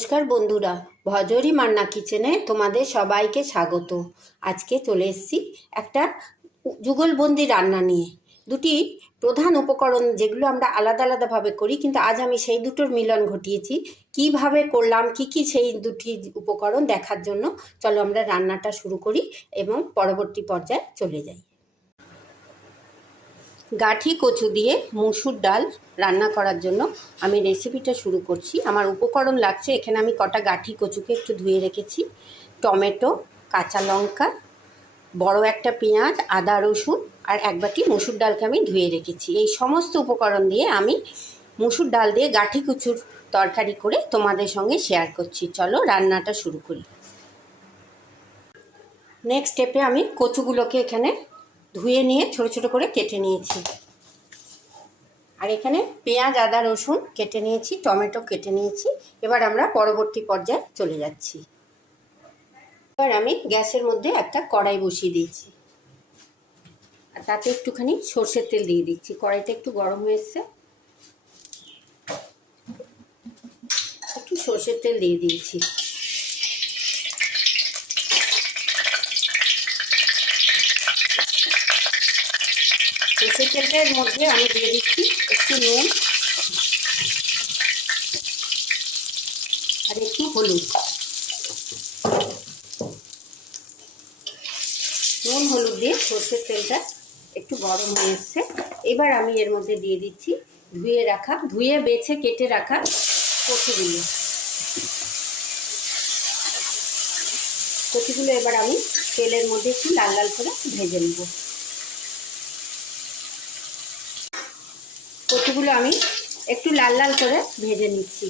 নমস্কার বন্ধুরা, ভজরি মান্না কিচেনে তোমাদের সবাইকে স্বাগত। আজকে চলে এসেছি একটা যুগলবন্দি রান্না নিয়ে। দুটি প্রধান উপকরণ যেগুলো আমরা আলাদা আলাদাভাবে করি, কিন্তু আজ আমি সেই দুটোর মিলন ঘটিয়েছি। কিভাবে করলাম, কি সেই দুটি উপকরণ দেখার জন্য চলো আমরা রান্নাটা শুরু করি এবং পরবর্তী পর্যায়ে চলে যাই। গাঠি কচু দিয়ে মুসুর ডাল রান্না করার জন্য আমি রেসিপিটা শুরু করছি। আমার উপকরণ লাগছে, এখানে আমি কটা গাঠি কচুকে একটু ধুয়ে রেখেছি, টমেটো, কাঁচা লঙ্কা, বড় একটা পেঁয়াজ, আদা রসুন আর এক বাটি মুসুর ডালকে আমি ধুয়ে রেখেছি। এই সমস্ত উপকরণ দিয়ে আমি মুসুর ডাল দিয়ে গাঠি কচুর তরকারি করে তোমাদের সঙ্গে শেয়ার করছি। চলো রান্নাটা শুরু করি। নেক্সট স্টেপে আমি কচুগুলোকে এখানে ধুয়ে নিয়ে ছোট ছোট করে কেটে নিয়েছি, আর এখানে পেঁয়াজ, আদা, রসুন কেটে নিয়েছি, টমেটো কেটে নিয়েছি। এবার আমরা পরবর্তী পর্যায়ে চলে যাচ্ছি। এবার আমি গ্যাসের মধ্যে একটা কড়াই বসিয়ে দিয়েছি, আর তাতে একটুখানি সর্ষের তেল দিয়ে দিচ্ছি। কড়াইটা একটু গরম হয়ে এসছে, একটু সর্ষের তেল দিয়ে দিয়েছি। সর্ষের তেলটার মধ্যে আমি দিয়ে দিচ্ছি একটু নুন আর একটু হলুদ। নুন হলুদ দিয়ে সর্ষের তেলটা একটু গরম হয়ে এসছে। এবার আমি এর মধ্যে দিয়ে দিচ্ছি ধুয়ে বেছে কেটে রাখা কচুগুলো এবার আমি তেলের মধ্যে একটু লাল লাল করে ভেজে নেব। কচুগুলো আমি একটু লাল লাল করে ভেজে নিচ্ছি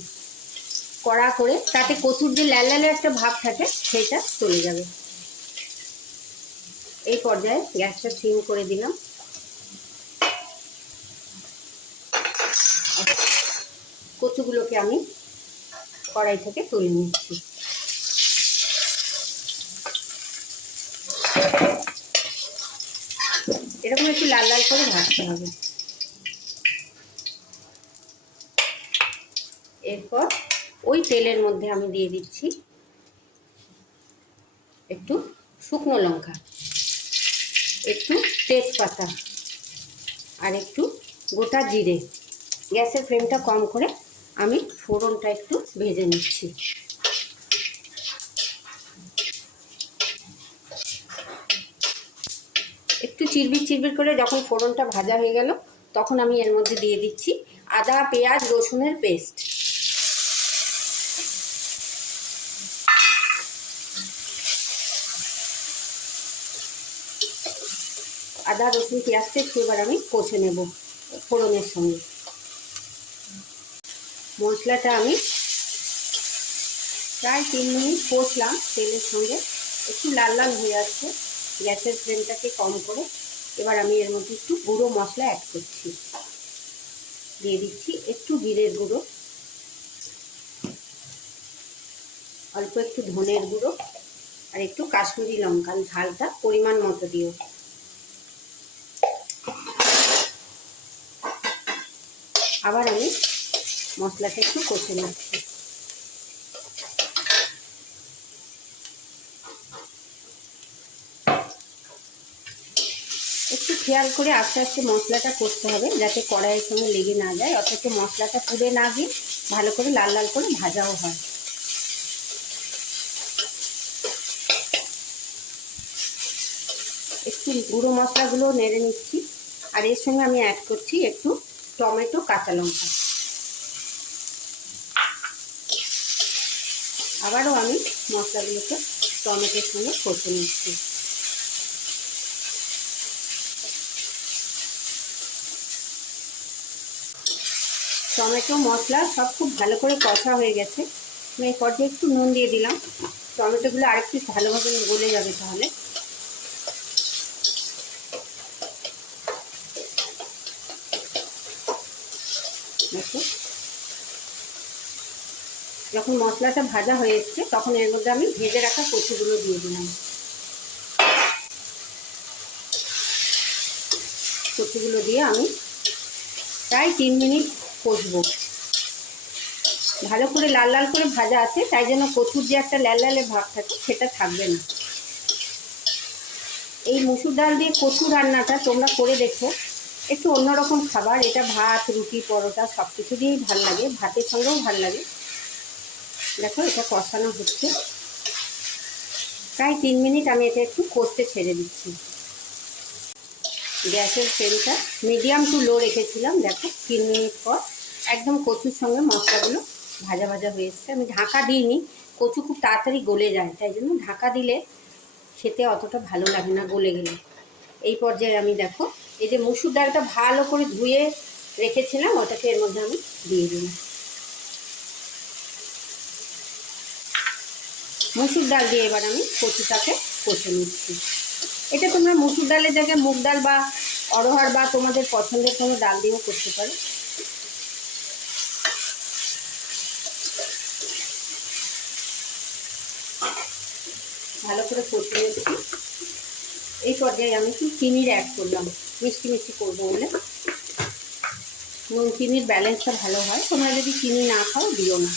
কড়া করে, তাতে কচুর যে লাল লাল একটা ভাব থাকে সেটা চলে যাবে। এই পর্যায়ে গ্যাসটা সিম করে দিলাম। কচুগুলোকে আমি কড়াই থেকে তুলে নিচ্ছি। এরকম একটু লাল লাল করে ভাজতে হবে। এরপর ওই তেলের মধ্যে আমি দিয়ে দিচ্ছি একটু শুকনো লঙ্কা, একটু তেজপাতা আর একটু গোটা জিরে। গ্যাসের ফ্লেমটা কম করে আমি ফোড়নটা একটু ভেজে নিচ্ছি। একটু চিরবির করে যখন ফোড়নটা ভাজা হয়ে গেল, তখন আমি এর মধ্যে দিয়ে দিচ্ছি আদা, পেঁয়াজ, রসুনের পেস্ট। আদা, রসুন, পেঁয়াজটা একটু এবার আমি কষে নেব ফোড়নের সঙ্গে। মশলাটা আমি প্রায় 3 মিনিট কষলাম তেলের সঙ্গে, একটু লাল লাল হয়ে আসছে। গ্যাসের ফ্লেমটাকে কম করে এবার আমি এর মধ্যে একটু গুঁড়ো মশলা অ্যাড করছি। দিয়ে দিচ্ছি একটু জিরের গুঁড়ো, অল্প একটু ধনের গুঁড়ো আর একটু কাশ্মীরি লঙ্কা। ঝালটা পরিমাণ মতো দিও। আবার আমি মশলাটা একটু কষে নিচ্ছি। একটু খেয়াল করে আস্তে আস্তে মশলাটা করতে হবে, যাতে কড়াইয়ের সঙ্গে লেগে না যায়, অথচ মশলাটা পুড়ে না গিয়ে ভালো করে লাল লাল করে ভাজাও হয়। একটু গুঁড়ো মশলাগুলো নেড়ে নিচ্ছি, আর এর সঙ্গে আমি অ্যাড করছি একটু টমেটো, কাঁচা লঙ্কা। আবারও আমি মশলাগুলোকে টমেটোর সঙ্গে কষে নিচ্ছি। টমেটো, মশলা সব খুব ভালো করে কষা হয়ে গেছে। আমি এই পর্যায়ে একটু নুন দিয়ে দিলাম। টমেটোগুলো আরেকটু ভালোভাবে গলে যাবে তাহলে। দেখো, যখন মশলাটা ভাজা হয়ে এসছে তখন এর মধ্যে আমি ভেজে রাখা কচুগুলো দিয়ে দিলাম। কচুগুলো দিয়ে আমি প্রায় 3 মিনিট কষবো। ভালো করে লাল লাল করে ভাজা আছে, তাই জন্য কচুর যে একটা লাল লালে ভাব থাকে সেটা থাকবে না। এই মুসুর ডাল দিয়ে কচু রান্নাটা তোমরা করে দেখো, একটু অন্যরকম খাবার। এটা ভাত, রুটি, পরোটা সব কিছু দিয়েই ভাল লাগে, ভাতের সঙ্গেও ভাল লাগে। দেখো এটা কষানো হচ্ছে, প্রায় 3 মিনিট আমি এটা একটু কষতে ছেড়ে দিচ্ছি। গ্যাসের ফ্লেমটা মিডিয়াম টু লো রেখেছিলাম। দেখো 3 মিনিট পর একদম কচুর সঙ্গে মশলাগুলো ভাজা ভাজা হয়ে এসছে। আমি ঢাকা দিইনি, কচু খুব তাড়াতাড়ি গলে যায়, তাই জন্য ঢাকা দিলে খেতে অতটা ভালো লাগে না গলে গেলে। এই পর্যায়ে আমি দেখো এই যে মুসুর ডালটা ভালো করে ধুয়ে রেখেছিলাম, ওটাকে এর মধ্যে আমি দিয়ে দিলাম। মুসুর ডাল দিয়ে এবার আমি কচুটাকে কষে নিচ্ছি। এটা তোমরা মুসুর ডালের জায়গায় মুগ ডাল বা অড়হর বা তোমাদের পছন্দের কোনো ডাল দিয়েও করতে পারো। ভালো করে কষে নিচ্ছি। এই পর্যায়ে আমি একটু চিনির অ্যাড করলাম, মিষ্টি মিষ্টি করবো বলে। নুন চিনির ব্যালেন্সটা ভালো হয়, তোমরা যদি চিনি না খাও দিও না।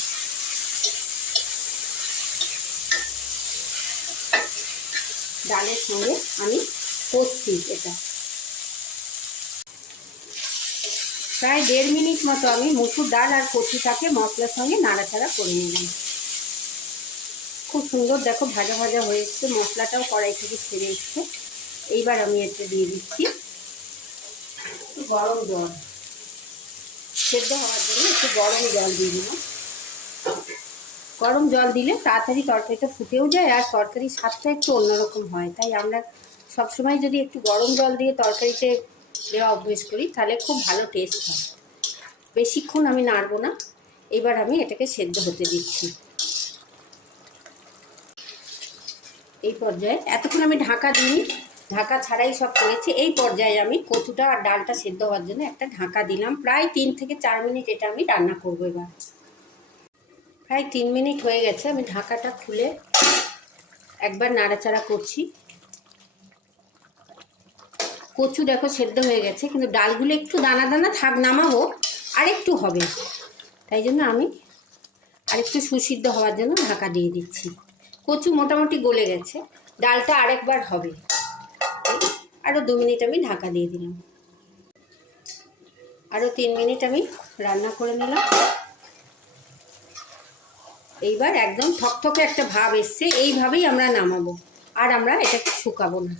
ডালের সঙ্গে আমি কষছি এটা। প্রায় 1.5 মিনিট মতো আমি মুসুর ডাল আর কচুটাকে মশলার সঙ্গে নাড়াচাড়া করে নিলাম। খুব সুন্দর দেখো ভাজা ভাজা হয়ে এসছে, মশলাটাও কড়াই থেকে ছেড়ে এসছে। এইবার আমি এতে দিয়ে দিচ্ছি গরম জল। সেদ্ধ হওয়ার জন্য একটু গরম জল দিয়ে দিলাম। গরম জল দিলে তাড়াতাড়ি তরকারিটা ফুটেও যায় আর তরকারির স্বাদটা একটু অন্যরকম হয়। তাই আমরা সবসময় যদি একটু গরম জল দিয়ে তরকারিতে দেওয়া অভ্যেস করি তাহলে খুব ভালো টেস্ট হয়। বেশিক্ষণ আমি নাড়বো না, এবার আমি এটাকে সেদ্ধ হতে দিচ্ছি। এই পর্যায়ে এতক্ষণ আমি ঢাকা দিইনি, ঢাকা ছাড়াই সব করেছি। এই পর্যায়ে আমি কচুটা আর ডালটা সেদ্ধ হওয়ার জন্য একটা ঢাকা দিলাম। প্রায় 3 থেকে 4 মিনিট এটা আমি রান্না করবো। এবার প্রায় 3 মিনিট হয়ে গেছে, আমি ঢাকাটা খুলে একবার নাড়াচাড়া করছি। কচু দেখো সেদ্ধ হয়ে গেছে, কিন্তু ডালগুলো একটু দানা দানা থাক, নামাবো আর একটু হবে, তাই জন্য আমি আরেকটু সুসিদ্ধ হওয়ার জন্য ঢাকা দিয়ে দিচ্ছি। কচু মোটামুটি গলে গেছে, ডালটা আরেকবার হবে। আরও 2 মিনিট আমি ঢাকা দিয়ে দিলাম। আরও 3 মিনিট আমি রান্না করে নিলাম। এইবার একদম থকথকে একটা ভাব এসছে, এইভাবেই আমরা নামাবো, আর আমরা এটাকে শুকাবো না।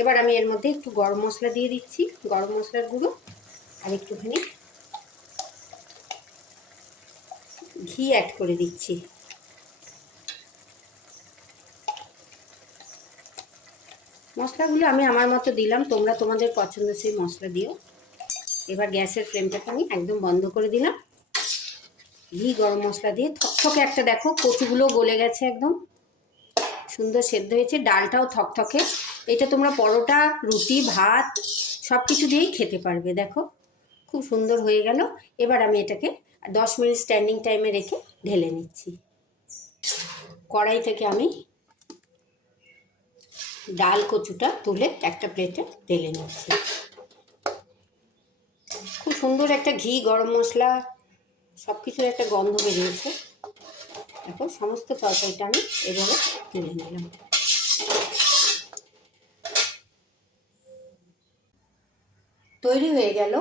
এবার আমি এর মধ্যে একটু গরম মশলা দিয়ে দিচ্ছি, গরম মশলার গুঁড়ো, আর একটুখানি ঘি অ্যাড করে দিচ্ছি। মশলাগুলো আমি আমার মতো দিলাম, তোমরা তোমাদের পছন্দ সেই মশলা দিও। এবার গ্যাসের ফ্লেমটাকে আমি একদম বন্ধ করে দিলাম। ঘি গরম মশলা দিয়ে থকথকে একটা দেখো কচুগুলো গলে গেছে, একদম সুন্দর সেদ্ধ হয়েছে, ডালটাও থকথকে। এটা তোমরা পরোটা, রুটি, ভাত সব কিছু দিয়েই খেতে পারবে। দেখো খুব সুন্দর হয়ে গেল। এবার আমি এটাকে 10 মিনিট স্ট্যান্ডিং টাইমে রেখে ঢেলে নিচ্ছি। কড়াই থেকে আমি ডাল কচুটা তুলে একটা প্লেটে ঢেলে নিচ্ছি। খুব সুন্দর একটা ঘি, গরম মশলা সব কিছুর একটা গন্ধ বেরিয়েছে। দেখো সমস্ত তরকারিটা আমি এভাবে তুলে নিলাম। তৈরি হয়ে গেল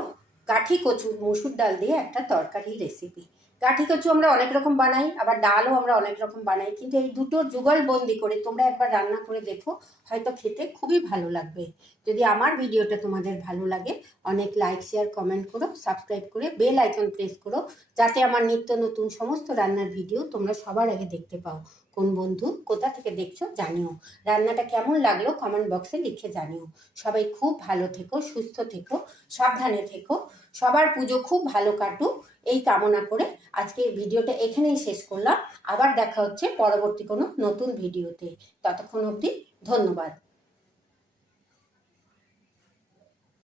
কাঠি কচু মসুর ডাল দিয়ে একটা তরকারি রেসিপি। কাঠি কচু আমরা অনেক রকম বানাই, আবার ডালও আমরা অনেক রকম বানাই, কিন্তু এই দুটোর যুগলবন্দি করে তোমরা একবার রান্না করে দেখো, হয়তো খেতে খুবই ভালো লাগবে। যদি আমার ভিডিওটা তোমাদের ভালো লাগে, অনেক লাইক, শেয়ার, কমেন্ট করো, সাবস্ক্রাইব করে বেল আইকন প্রেস করো, যাতে আমার নিত্য নতুন সমস্ত রান্নার ভিডিও তোমরা সবার আগে দেখতে পাও। কোন বন্ধু কোথা থেকে দেখছো জানিও, রান্নাটা কেমন লাগলো কমেন্ট বক্সে লিখে জানিও। সবাই খুব ভালো থেকো, সুস্থ থেকো, সাবধানে থেকো, সবার পুজো খুব ভালো কাটুক এই কামনা করে আজকে ভিডিওটা এখানেই শেষ করলাম। আবার দেখা হচ্ছে পরবর্তী কোনো নতুন ভিডিওতে। ততক্ষণ অবধি ধন্যবাদ।